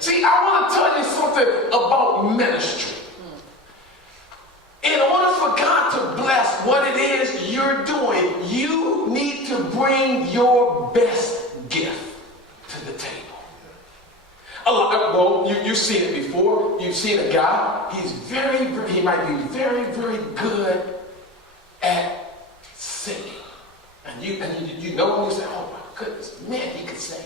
See, I want to tell you something about ministry. In order for God to bless what it is you're doing, you need to bring your best gift to the table. Well, you've seen it before. You've seen a guy. He might be very, very good at singing. And you know when you say, oh my goodness, man, he can sing.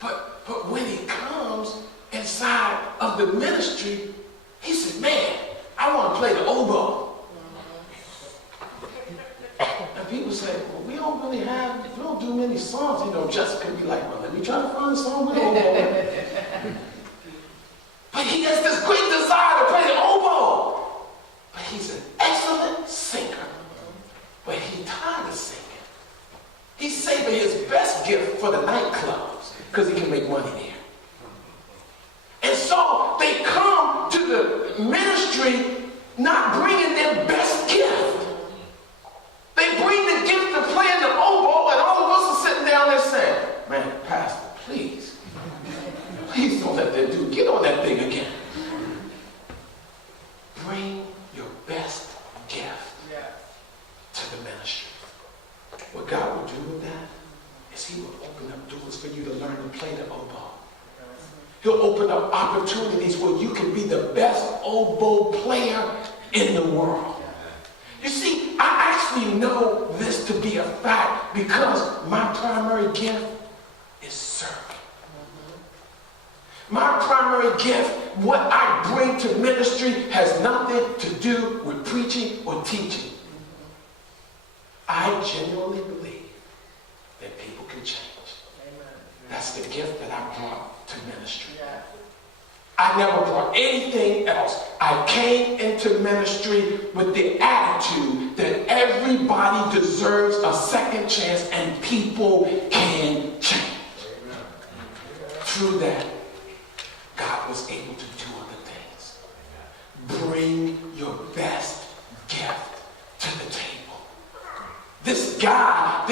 But when he comes inside of the ministry, he said, man, I want to play the oboe. And people say, well, we don't do many songs. You know, Jessica be like, well, let me try to find a song with oboe. But he has this great desire to play the oboe. But he's an excellent singer. But he's tired of singing. He's saving his best gift for the nightclubs because he can make money there. And so they come to the ministry not bringing their best gift. They bring the gift of playing the oboe, and all of us are sitting down there saying, man, Pastor, please don't let that dude get on that thing again. Bring your best gift to the ministry. What God will do with that is he will open up doors for you to learn to play the oboe. He'll open up opportunities where you can be the best oboe player in the world. You see, I actually know this to be a fact because my primary gift is serving. My primary gift, what I bring to ministry, has nothing to do with preaching or teaching. I genuinely believe that people can change. That's the gift that I brought to ministry. I never brought anything else. I came into ministry with the attitude that everybody deserves a second chance and people can change. Through that, God was able to do other things. Bring your best gift to the table. This guy,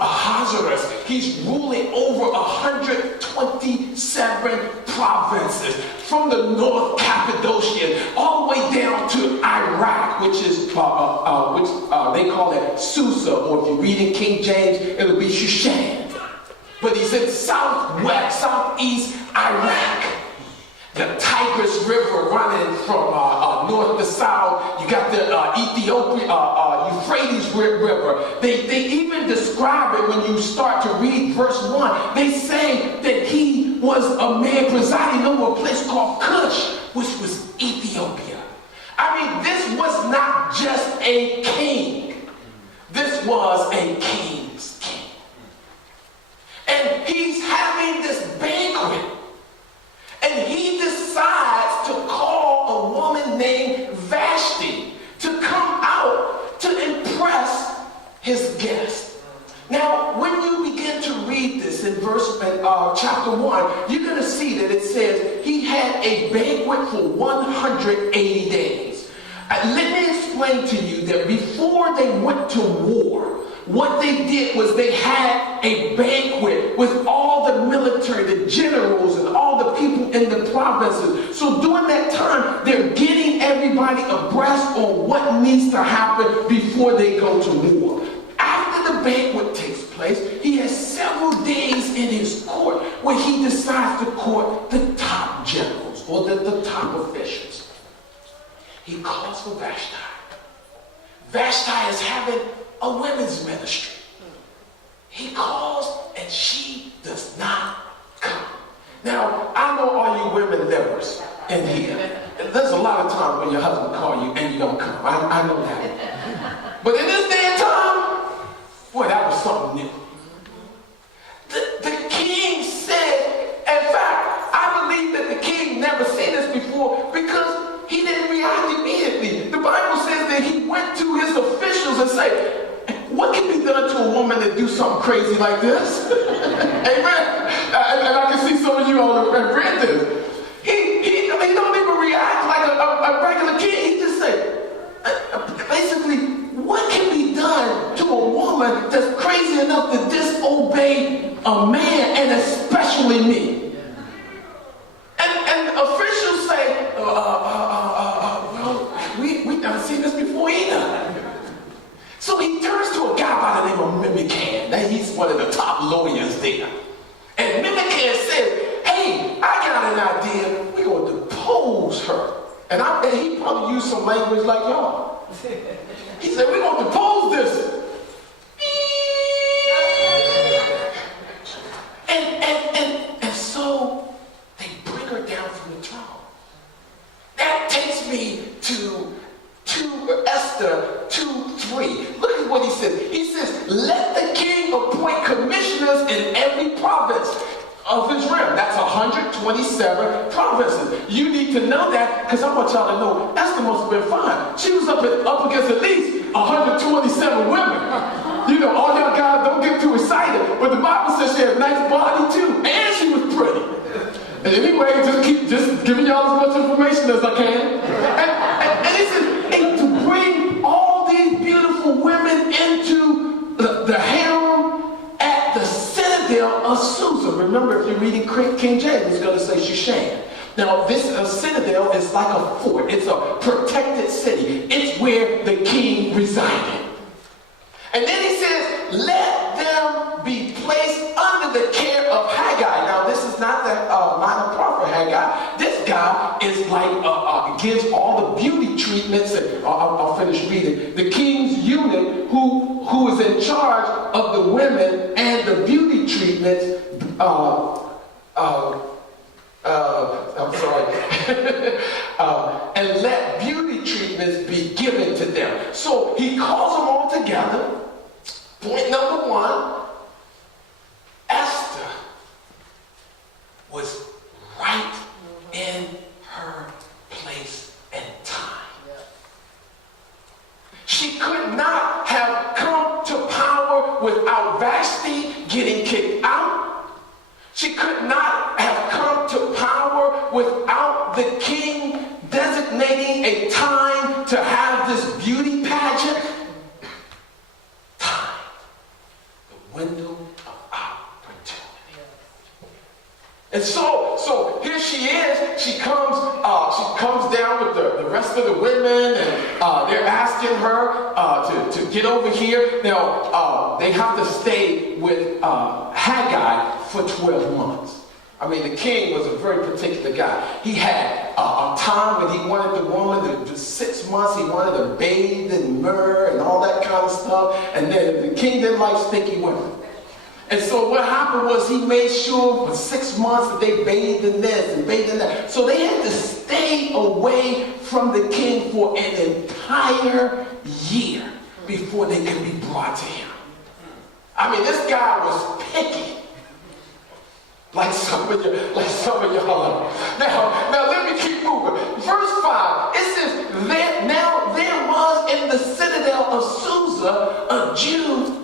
Ahasuerus, he's ruling over 127 provinces, from the North Cappadocian all the way down to Iraq, which is they call it Susa, or if you read in King James, it'll be Shushan. But he's in southeast Iraq. The Tigris River running from north to south. You got the Euphrates River. They even describe it when you start to read verse 1. They say that he was a man presiding over a place called Cush, which was Ethiopia. I mean, this was not just a king. This was a king's king. And he's having this banquet. And he decides to call a woman named Vashti to come out to impress his guest. Now, when you begin to read this in chapter 1, you're going to see that it says he had a banquet for 180 days. Let me explain to you that before they went to war, what they did was they had a banquet with all the military, the generals, and all the people in the provinces. So during that time, they're getting everybody abreast on what needs to happen before they go to war. After the banquet takes place, he has several days in his court where he decides to court the top generals or the top officials. He calls for Vashti. Vashti is having a women's ministry. He calls and she does not come. Now, I know all you women livers in here. There's a lot of times when your husband calls you and you don't come. I know that. But in this day and time, boy, that was something new. The king said, in fact, I believe that the king never seen this before because he didn't react immediately. The Bible says that he went to his officials and said, what can be done to a woman that do something crazy like this? Amen. And I can see some of you all have read this. He don't even react like a regular king. He just say, basically, what can be done to a woman that's crazy enough to disobey a man, and especially me? was her. And he probably used some language like y'all. He said, we're going to depose this. And so they bring her down from the throne. That takes me to Esther 2:3. Look at what he says. He says, let the king appoint commissioners in every province of his realm. That's 127 provinces. You need to know that, because I want y'all to know Esther must have been fine. She was up against at least 127 women. You know, all y'all guys don't get too excited, but the Bible says she had a nice body too, and she was pretty. And anyway, just giving y'all as much information as I can. And he says, and to bring all these beautiful women into the harem at the citadel of Susa. Remember, if you're reading King James, it's going to say Shushan. Now, this citadel is like a fort. It's a protected city. It's where the king resided. And then he says, let them be placed under the care of Haggai. Now, this is not the minor prophet Haggai. This guy is like, gives all the beauty treatments. And I'll finish reading. The king's eunuch who is in charge of the women and the beauty treatments. I'm sorry. And let beauty treatments be given to them. So he calls them all together. Point number one, Esther was right in her place and time. She could not have come to power without Vashti getting kicked out. She could not have come to power without the king designating a time to have this beauty pageant. Time. The window of opportunity. And so here she is. She comes down with the rest of the women, and they're asking her to get over here. Now, they have to stay with Haggai for 12 months. I mean, the king was a very particular guy. He had a time when he wanted the woman to 6 months. He wanted to bathe in myrrh and all that kind of stuff. And then the king didn't like stinky women. And so what happened was he made sure for 6 months that they bathed in this and bathed in that. So they had to stay away from the king for an entire year before they could be brought to him. I mean, this guy was picky. Like some of y'all are. Now let me keep moving. Verse 5, it says, now there was in the citadel of Susa a Jew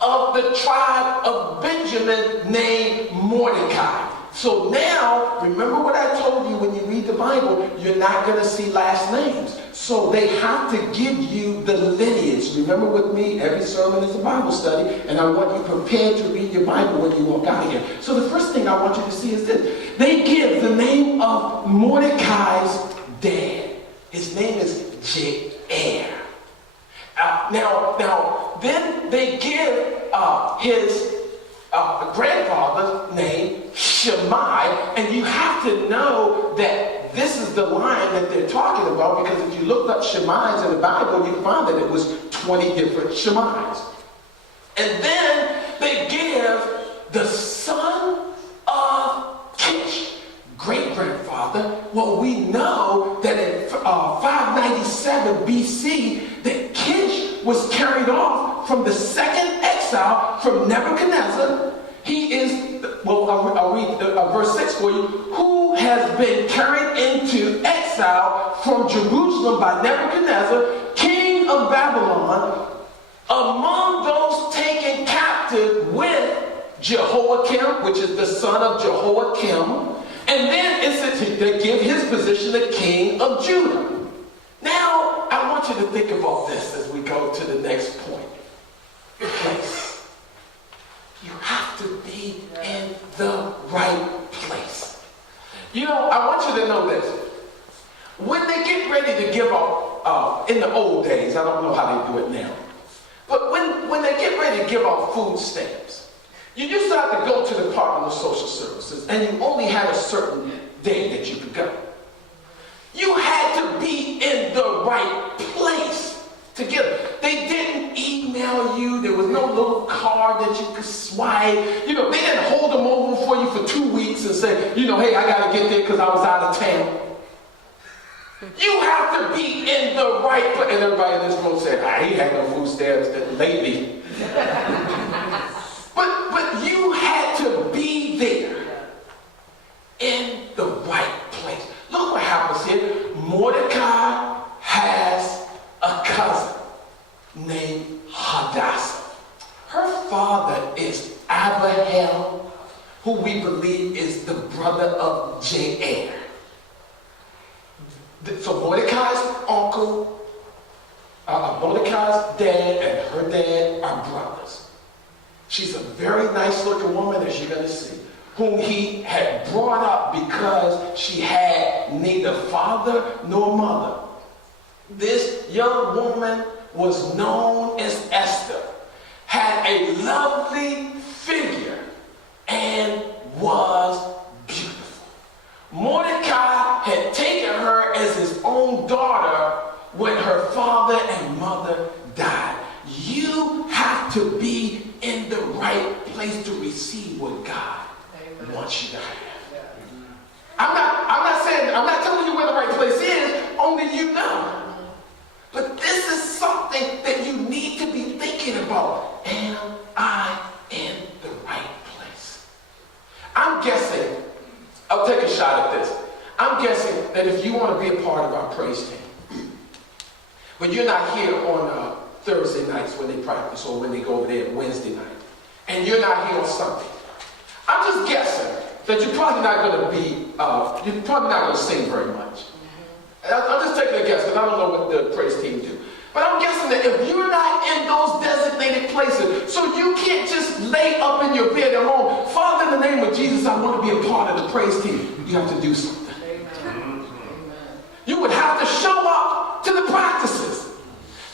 of the tribe of Benjamin named Mordecai. So now, remember what I told you when you read the Bible, you're not going to see last names. So they have to give you the lineage. Remember with me, every sermon is a Bible study, and I want you prepared to read your Bible when you walk out of here. So the first thing I want you to see is this. They give the name of Mordecai's dad. His name is Jair. Now, then they give his grandfather's name, Shammai, and you have to know that this is the line that they're talking about, because if you looked up Shammais in the Bible, you find that it was 20 different Shammais. And then they give the son of Kish, great-grandfather. Well, we know that in 597 BC, that Kish was carried off from the second exile from Nebuchadnezzar. He is, well, I'll read verse 6 for you, who has been carried into exile from Jerusalem by Nebuchadnezzar, king of Babylon, among those taken captive with Jehoiakim, which is the son of Jehoiakim, and then it says they give his position the king of Judah. Now, I want you to think about this as we go to the next point. Place. You have to be in the right place. You know, I want you to know this. When they get ready to give out, in the old days, I don't know how they do it now, but when they get ready to give out food stamps, you used to have to go to the Department of Social Services, and you only had a certain day that you could go. no little card that you could swipe. They didn't hold them over for you for 2 weeks and say, hey, I got to get there because I was out of town. You have to be in the right place. And everybody in this room said, I ain't had no food stamps lately. But you had to be there in the right place. Look what happens here. Mordecai has a cousin named Hadassah. Her father is Abihail, who we believe is the brother of Jair. So Mordecai's uncle, Mordecai's dad and her dad are brothers. She's a very nice looking woman, as you're going to see, whom he had brought up because she had neither father nor mother. This young woman was known as Esther, had a lovely figure, and was beautiful. Mordecai had taken her as his own daughter when her father and mother died. You have to be in the right place to receive what God wants you to have. I'm not telling you where the right place is, only you know. But this is something that you need to be thinking about. Am I in the right place? I'm guessing, I'll take a shot at this. I'm guessing that if you want to be a part of our praise team, but you're not here on Thursday nights when they practice or when they go over there Wednesday night, and you're not here on Sunday, I'm just guessing that you're probably not going to be, you're probably not going to sing very much. I'm just taking a guess because I don't know what the praise team do. But I'm guessing that if you're not in those designated places, so you can't just lay up in your bed at home, Father, in the name of Jesus, I want to be a part of the praise team. You have to do something. Amen. You would have to show up to the practices.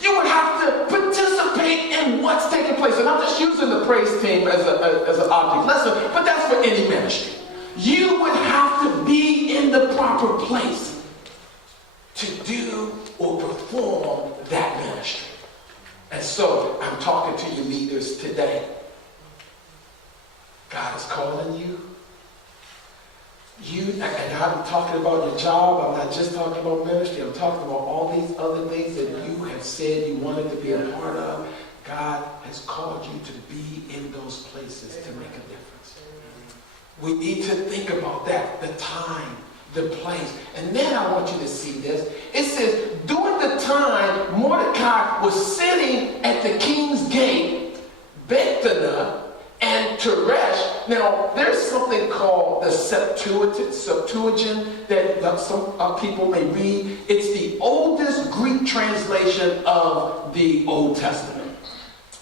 You would have to participate in what's taking place. And I'm just using the praise team as an object lesson, but that's for any ministry. You would have to be in the proper place to do or perform that ministry. And so I'm talking to you leaders today. God is calling you. And I'm talking about your job. I'm not just talking about ministry. I'm talking about all these other things that you have said you wanted to be a part of. God has called you to be in those places to make a difference. We need to think about that, the time, the place. And then I want you to see this. It says, during the time Mordecai was sitting at the king's gate, Bethana and Teresh. Now, there's something called the Septuagint that some people may read. It's the oldest Greek translation of the Old Testament.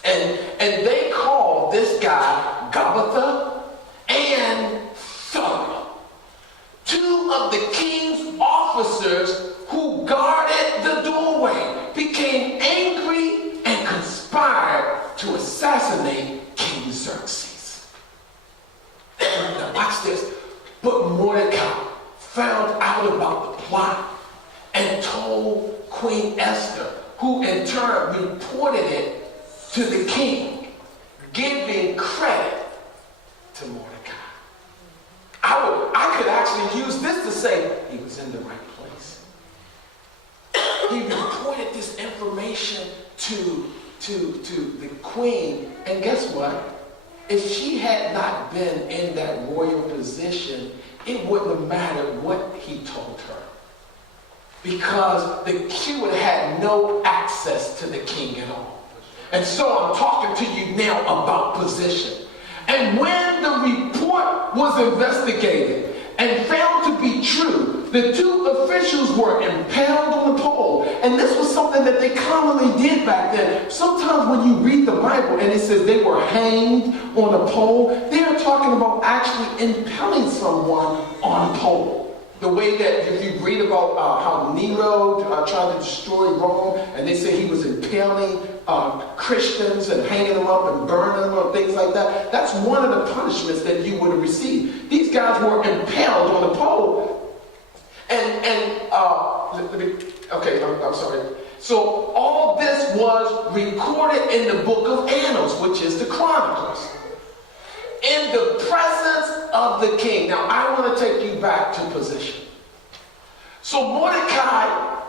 And they call this guy Gabbatha and Thurah, two of the king's officers who guarded the doorway, became angry and conspired to assassinate King Xerxes. Now watch this. But Mordecai found out about the plot and told Queen Esther, who in turn reported it to the king, giving credit to Mordecai. I could actually use this to say he was in the right place. He reported this information to the queen, and guess what? If she had not been in that royal position, it wouldn't have mattered what he told her, because she would have had no access to the king at all. And so I'm talking to you now about position. And when the report was investigated and found to be true, the two officials were impaled on the pole. And this was something that they commonly did back then. Sometimes when you read the Bible and it says they were hanged on a pole, they are talking about actually impaling someone on a pole. The way that if you read about how Nero tried to destroy Rome, and they say he was impaling Christians and hanging them up and burning them or things like that, that's one of the punishments that you would have received. These guys were impaled on a pole. I'm sorry. So all this was recorded in the book of Annals, which is the Chronicles, in the presence of the king. Now, I want to take you back to position. So Mordecai,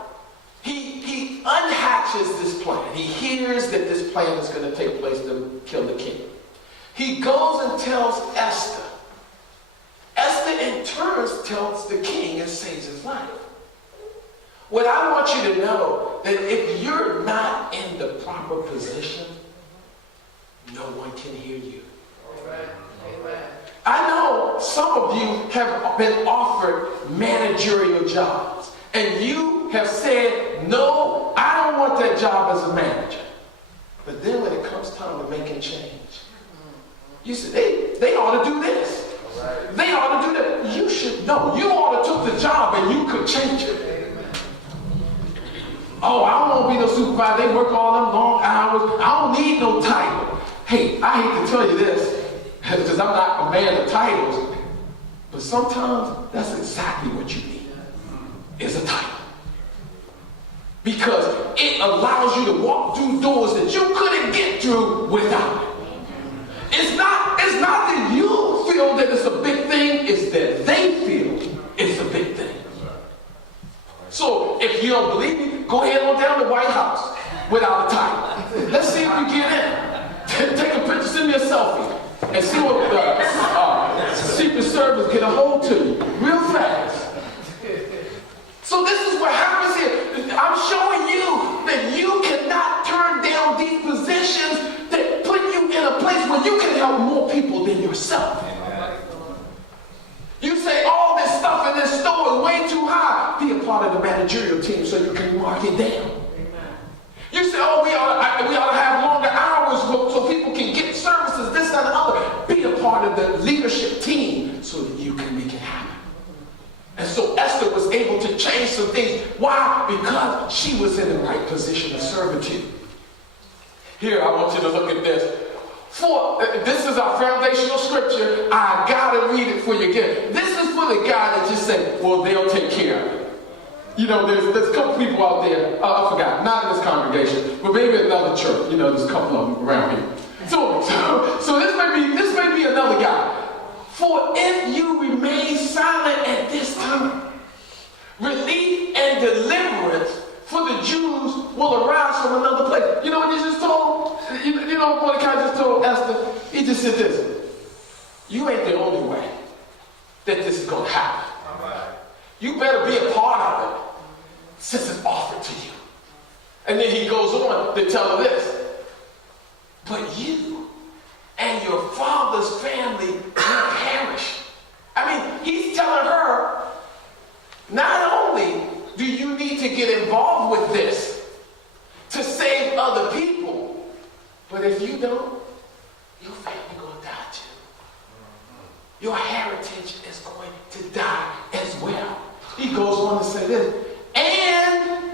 he unhatches this plan. He hears that this plan is going to take place to kill the king. He goes and tells Esther. Esther in turn tells the king and saves his life. What I want you to know, that if you're not in the proper position, no one can hear you. Amen. I know some of you have been offered managerial jobs, and you have said, no, I don't want that job as a manager. But then when it comes time to making change, you say, they ought to do this. They ought to do that. You should know. You ought to took the job and you could change it. Oh, I don't want to be no supervisor. They work all them long hours. I don't need no title. Hey, I hate to tell you this, because I'm not a man of titles, but sometimes that's exactly what you need, is a title. Because it allows you to walk through doors that you couldn't get through without it. It's not that you feel that it's a big thing, it's that they feel it's a big thing. So if you don't believe me, go ahead on down to the White House without a title. Let's see if you get in. Take a picture, send me a selfie, and see what the Secret Service get a hold to you real fast. So this is what happens here. I'm showing you that you cannot turn down these positions that put you in a place where you can help more people than yourself. You say, all this stuff in this store is way too high. Be a part of the managerial team so you can mark it down. You say, oh, we ought to have longer hours so people can get services, this, that, and the other. Be a part of the leadership team so that you can make it happen. And so Esther was able to change some things. Why? Because she was in the right position of servitude. Here, I want you to look at this. This is our foundational scripture. I gotta read it for you again. This is for the guy that just said, well, they'll take care of it. You know, there's a couple people out there, I forgot, not in this congregation, but maybe another church. You know, there's a couple of them around here. So this may be another guy. For if you remain silent at this time, relief and deliverance for the Jews will arise from another place. You know what he just told? You know what Mordecai just told Esther? He just said this. You ain't the only way that this is going to happen. You better be a part of it since it's offered to you. And then he goes on to tell her this. But you and your father's family will perish. I mean, he's telling her, not only do you need to get involved with this to save other people, but if you don't, your family going to die too. Your heritage is going to die as well. He goes on to say this, and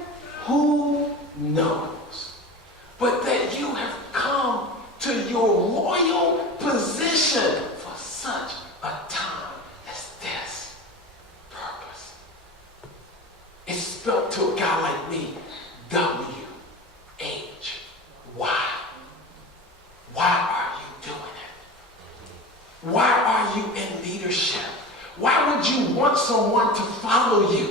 who knows but that you have come to your royal position for such a time as this. Purpose. It's spelled to a guy like me, W-H. Why? Why are you doing it? Why are you in leadership? Why would you want someone to follow you?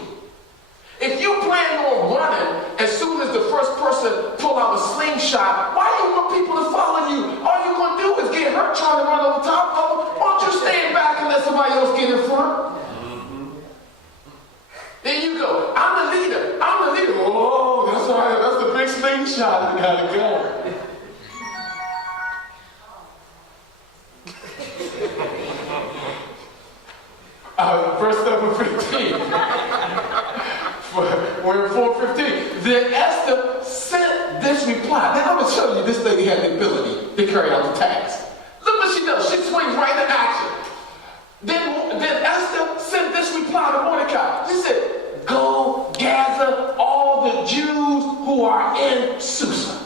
If you plan on running, as soon as the first person pull out a slingshot, why do you want people to follow you? All you're going to do is get hurt trying to run over top of them. Why don't you stand back and let somebody else get in front? There you go. I'm the leader. I'm the leader. Oh, that's all right. That's the big slingshot. I got to go. Verse number 15. We're in 4:15. Then Esther sent this reply. Now I'm going to show you this lady had the ability to carry out the task. Look what she does. She swings right into action. Then Esther sent this reply to Mordecai. She said, go gather all the Jews who are in Susa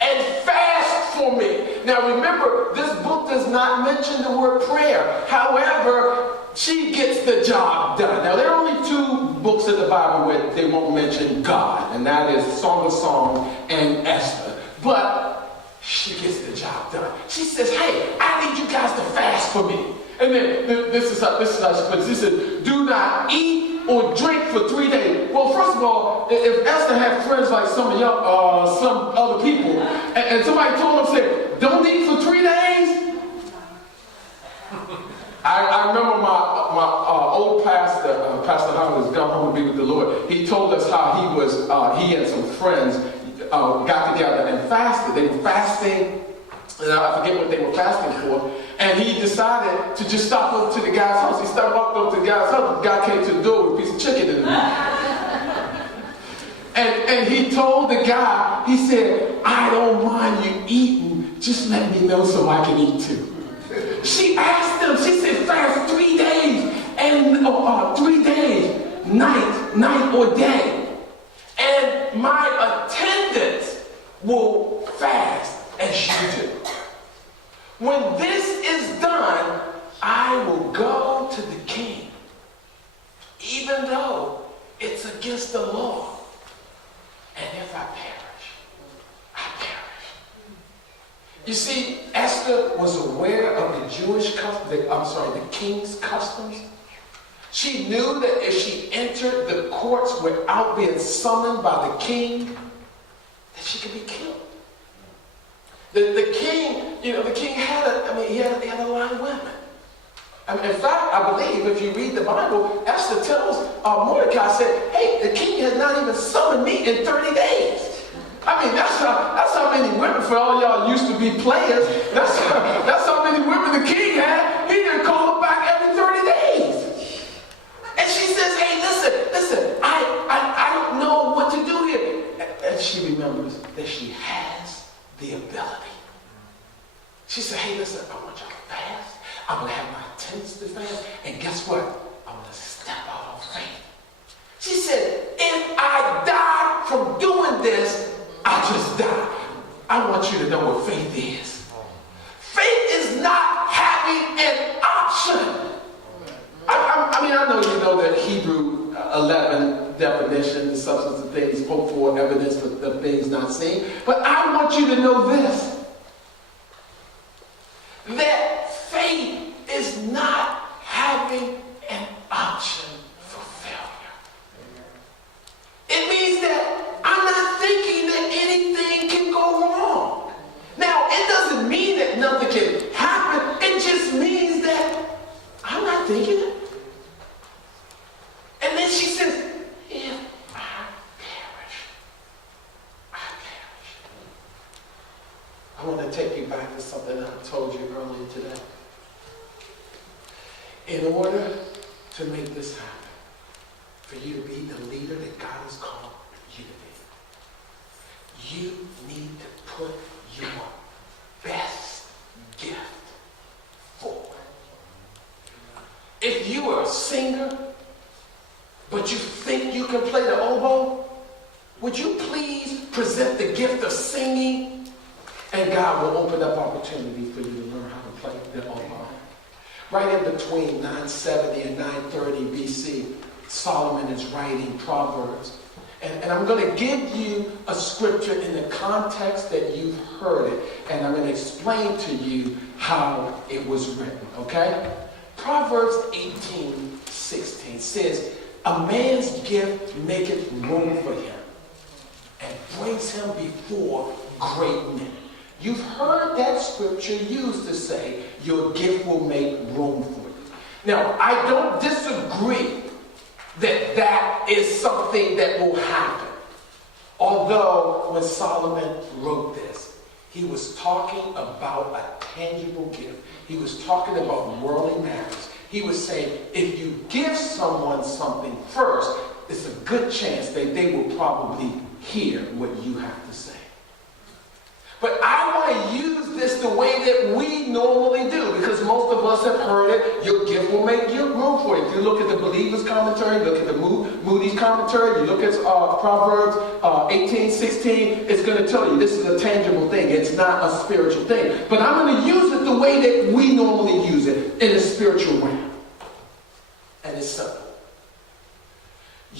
and fast for me. Now remember, this book does not mention the word prayer. However, she gets the job done. Now there are only two books of the Bible where they won't mention God, and that is Song of Songs and Esther. But she gets the job done. She says, hey, I need you guys to fast for me. And then this is how she puts it. She said, do not eat or drink for 3 days. Well, first of all, if Esther had friends like some of y'all, some other people, and somebody told them, said, don't eat for 3 days. I remember my old pastor, Pastor Howard, has gone home to be with the Lord. He told us how he and some friends got together and fasted. They were fasting, and I forget what they were fasting for. And he decided to just stop up to the guy's house. He walked up to the guy's house. The guy came to the door with a piece of chicken in it. And he told the guy, he said, I don't mind you eating. Just let me know so I can eat too. She asked him, she said, fast 3 days, and 3 days, night or day. And my attendants will fast as you do. When this is done, I will go to the king, even though it's against the law. And if I perish, I perish. You see, Esther was aware of the Jewish custom, the king's customs. She knew that if she entered the courts without being summoned by the king, that she could be killed. The king, the king had a lot of women. In fact, I believe if you read the Bible, Esther tells Mordecai, said, hey, the king has not even summoned me in 30 days. That's how many women, for all y'all used to be players, that's how many women the king had. He didn't call her back every 30 days. And she says, hey, listen, I don't know what to do here. And she remembers that she has the ability. She said, hey, listen, I want y'all to fast. I'm going to have my attendants to fast. And guess what? I'm going to step out on faith. She said, if I die from doing this, I just die. I want you to know what faith is. Faith is not having an option. I know you know that Hebrew 11 definition, the substance of things hoped for, evidence of things not seen. But I want you to know this. That faith is not having an option for failure. It means that I'm not thinking that anything can go wrong. Now, it doesn't mean that nothing can happen. It just means that I'm not thinking it. And then she says, if I perish, I perish. I want to take you back to something I told you earlier today. In order to make this happen, for you to be the leader that God has called you to be, you need to put your best gift forward. If you are a singer, but you think you can play the oboe, would you please present the gift of singing, and God will open up opportunity for you to learn how to play the oboe. Right in between 970 and 930 BC, Solomon is writing Proverbs. And I'm going to give you a scripture in the context that you've heard it, and I'm going to explain to you how it was written, okay? Proverbs 18:16 says, a man's gift maketh room for him and brings him before great men. You've heard that scripture used to say, your gift will make room for you. Now, I don't disagree that that is something that will happen. Although, when Solomon wrote this, he was talking about a tangible gift. He was talking about worldly matters. He was saying, if you give someone something first, it's a good chance that they will probably hear what you have to say. But I want to use this the way that we normally do, because most of us have heard it. Your gift will make you room for it. If you look at the Believer's commentary, look at the Moody's commentary, you look at Proverbs 18:16, it's going to tell you this is a tangible thing. It's not a spiritual thing. But I'm going to use it the way that we normally use it, in the spiritual realm. And it's simple.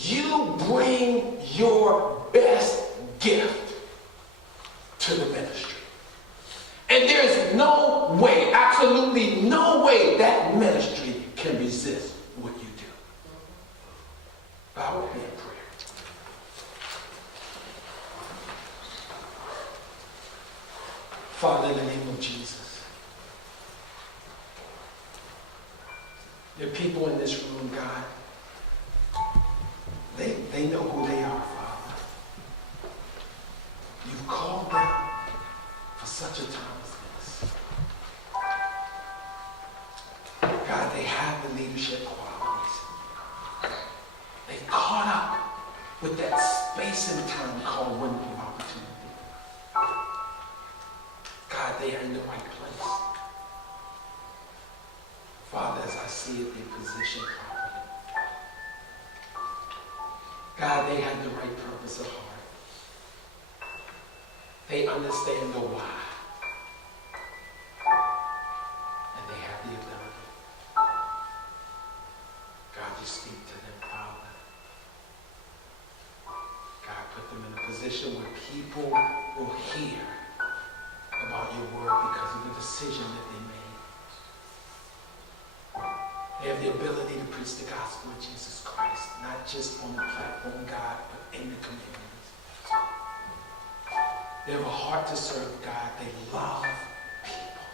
you bring your best gift to the ministry. And there's no way, absolutely no way that ministry can resist what you do. Bow with me in prayer. Father, in the name of Jesus, there are people in this room, God, they know who they are, Father. You've called them for such a time as this. God, they have the leadership qualities. They've caught up with that space and time called window of opportunity. God, they are in the right place. Father, as I see it, they're positioned properly. God, they have the right purpose of heart. They understand the why. And they have the ability. God, you speak to them, Father. God, put them in a position where people will hear about your word because of the decision that they made. They have the ability to preach the gospel of Jesus Christ, not just on the platform, God, but in the communities. They have a heart to serve God. They love people.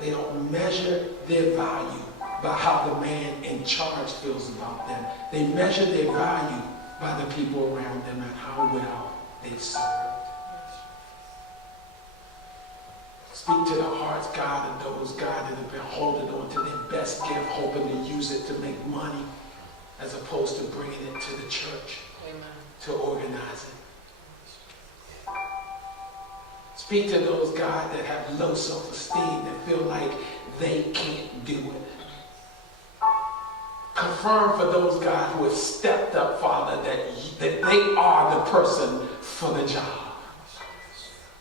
They don't measure their value by how the man in charge feels about them. They measure their value by the people around them and how well they serve. Speak to the hearts, God, of those, God, that have been holding on to their best gift, hoping to use it to make money, as opposed to bringing it to the church. Amen. To organize it. Speak to those, God, that have low self-esteem, that feel like they can't do it. Confirm for those, God, who have stepped up, Father, that they are the person for the job.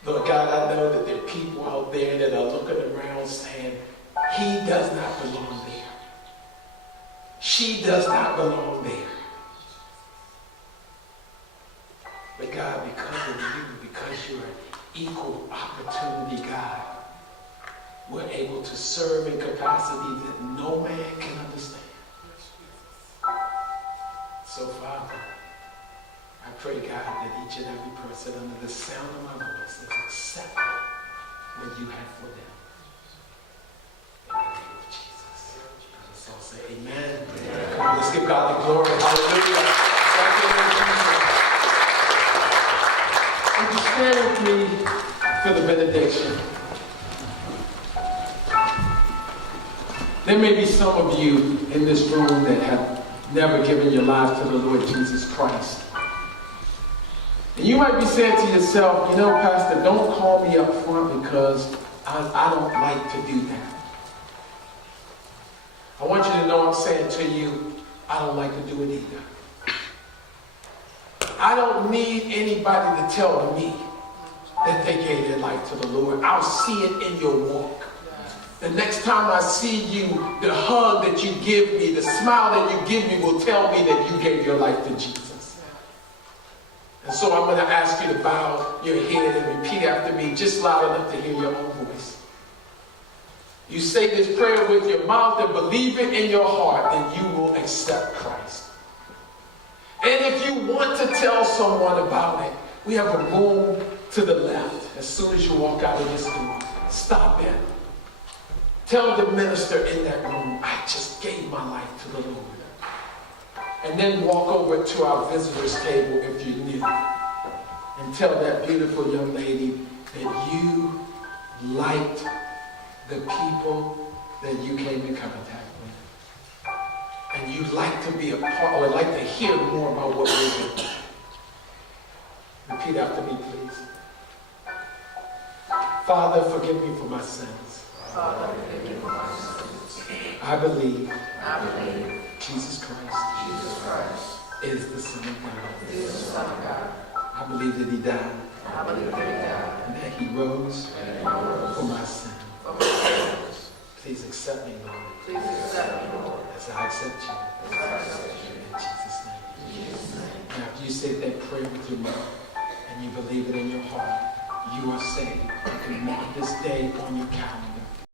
Lord God, I know that there are people out there that are looking around saying, he does not belong there. She does not belong there. But God, because of you, because you're an equal opportunity God, we're able to serve in capacity that no man can understand. So, Father, I pray, God, that each and every person under the sound of my voice is accepting what you have for them. In the name of Jesus. Let's all say amen. Amen. Come on, let's give God the glory. Hallelujah. Would you stand with me for the benediction? There may be some of you in this room that have never given your life to the Lord Jesus Christ. And you might be saying to yourself, you know, Pastor, don't call me up front because I don't like to do that. I want you to know I'm saying to you, I don't like to do it either. I don't need anybody to tell me that they gave their life to the Lord. I'll see it in your walk. The next time I see you, the hug that you give me, the smile that you give me will tell me that you gave your life to Jesus. And so I'm going to ask you to bow your head and repeat after me just loud enough to hear your own voice. You say this prayer with your mouth and believe it in your heart, then you will accept Christ. And if you want to tell someone about it, we have a room to the left. As soon as you walk out of this door, stop in. Tell the minister in that room, I just gave my life to the Lord. And then walk over to our visitors table if you're new. And tell that beautiful young lady that you liked the people that you came in contact with. And you'd like to be a part, or like to hear more about what we're doing. Repeat after me, please. Father, forgive me for my sins. Father, forgive me for my sins. I believe Jesus Christ is the Son of God. is the Son of God. I believe that he died. I believe that he died And that he rose and he rose for my sin. for my sins. Please accept me, Lord, Please accept me, Lord, as I accept you. as I accept you. In Jesus' name. In Jesus' name. Now, if you said that prayer with your mouth and you believe it in your heart, you are saved. You can mark this day on your calendar.